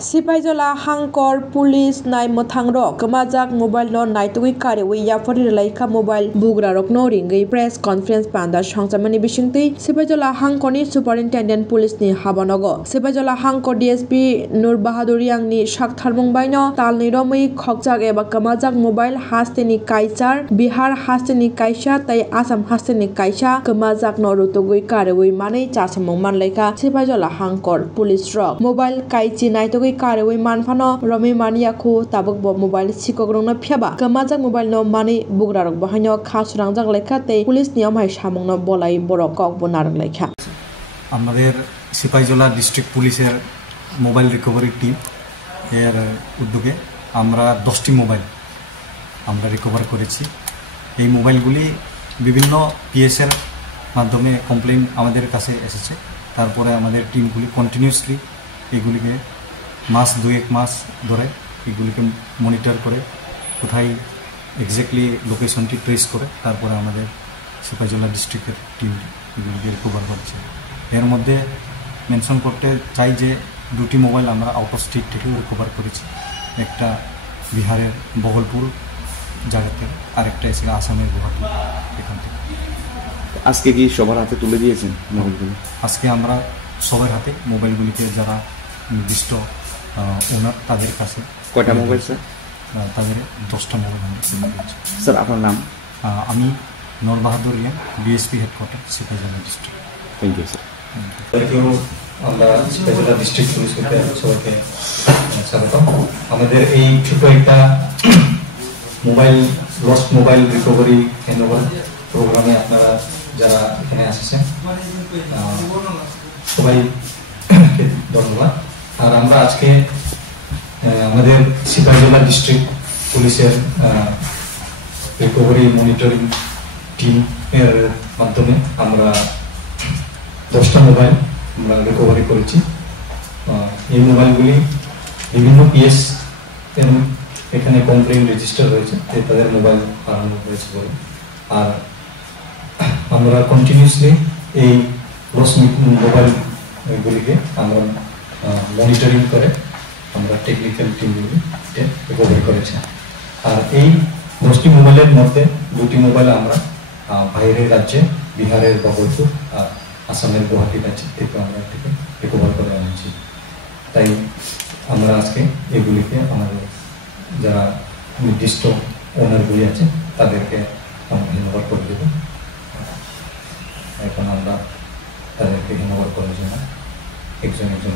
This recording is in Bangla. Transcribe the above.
Sipaijala hangkor police nai mothangro kemajak mobile no naitui karewi yapori laika mobile bugra rokno ringi press conference panda songsamani bisingtui Sipaijala hangkorni superintendent police ni habanogo Sipaijala hangkor DSP Nur Bahadur yang ni saktharmung baino talni romui khokjak eba kemajak mobile haste ni kaisar Bihar haste ni kaisa tai Assam haste ni kaisa kemajak no rutugui karewi manui chasamung manlaika Sipaijala hangkor police rok mobile kaichi naitugui karewi manfano romi mania khu tabuk bo mobile sikogrongna phiaba kemajak mobile no mani bugrarok bahaino khasurang lekha tei police niyam hai samungno bolai borok kok bonar lekha আমাদের সিপাহীজলা ডিস্ট্রিক্ট পুলিশের মোবাইল রিকভারি টিম এর উদ্যোগে আমরা 10টি মোবাইল আমরা রিকভার করেছি এই মোবাইলগুলি বিভিন্ন পিএসের মাধ্যমে কমপ্লেইন আমাদের কাছে এসেছে তারপরে আমাদের টিমগুলি কন্টিনিউয়াসলি এগুলিকে মাস 2-1 মাস ধরে এগুলিকে মনিটর করে কোথায় এক্স্যাক্টলি লোকেশনটি ট্রেস করে তারপরে আমাদের সিপাহীজলা ডিস্ট্রিক্টের টিম এগুলিকে রিকভার করছে এর মধ্যে মেনশন করতে চাই যে দুটি মোবাইল আমরা আউট অফ স্টেট থেকে রিকভার করেছি একটা বিহারের বগলপুর জায়গাতে আরেকটা এসে আসামের গুয়াহাটি এখান থেকে আজকে কি সবার হাতে তুলে দিয়েছেন মোবাইলগুলো আজকে আমরা সবার হাতে মোবাইলগুলিকে যারা নির্দিষ্ট ওনার তাদের কাছে কয়টা মোবাইল স্যার তাদের 10টা মোবাইল আমরা তুলে দিয়েছি স্যার আপনার নাম আমি Noor Bahadur young DSP headquarter Sepahijala district thank you sir আমরা সিপাহীজলা ডিস্ট্রিক্ট পুলিশ সবাইকে স্বাগতম আমাদের এই ছোট একটা mobile lost mobile recovery handover প্রোগ্রামে আপনারা যারা এখানে আসছেন সবাইকে ধন্যবাদ আর আমরা আজকে আমাদের সিপাহীজলা ডিস্ট্রিক্ট পুলিশের রিকভারি মনিটরিং টিম এর মাধ্যমে আমরা 10টা মোবাইল আমরা রিকভারি করেছি এই মোবাইলগুলি বিভিন্ন পিএস এখানে কমপ্লেইন রেজিস্টার হয়েছে তাদের মোবাইল হারানো হয়েছে বলে আর আমরা কন্টিনিউয়াসলি এই লস মোবাইলগুলিকে আমরা মনিটরিং করে আমরা টেকনিক্যাল টিমগুলিকে রিকভারি করেছি আর এই 10টি মোবাইলের মধ্যে 2টি মোবাইল আমরা বাইরের রাজ্যে বিহারের বগলপুর আর আসামের গুয়াহাটি রাজ্য থেকে আমরা থেকে রিকভার করে আনছি তাই আমরা আজকে এগুলিকে আমাদের যারা নির্দিষ্ট ওনারগুলি আছে তাদেরকে আমরা হ্যান্ডওভার করে দেব এখন আমরা তাদেরকে হ্যান্ডওভার করার জন্য একজন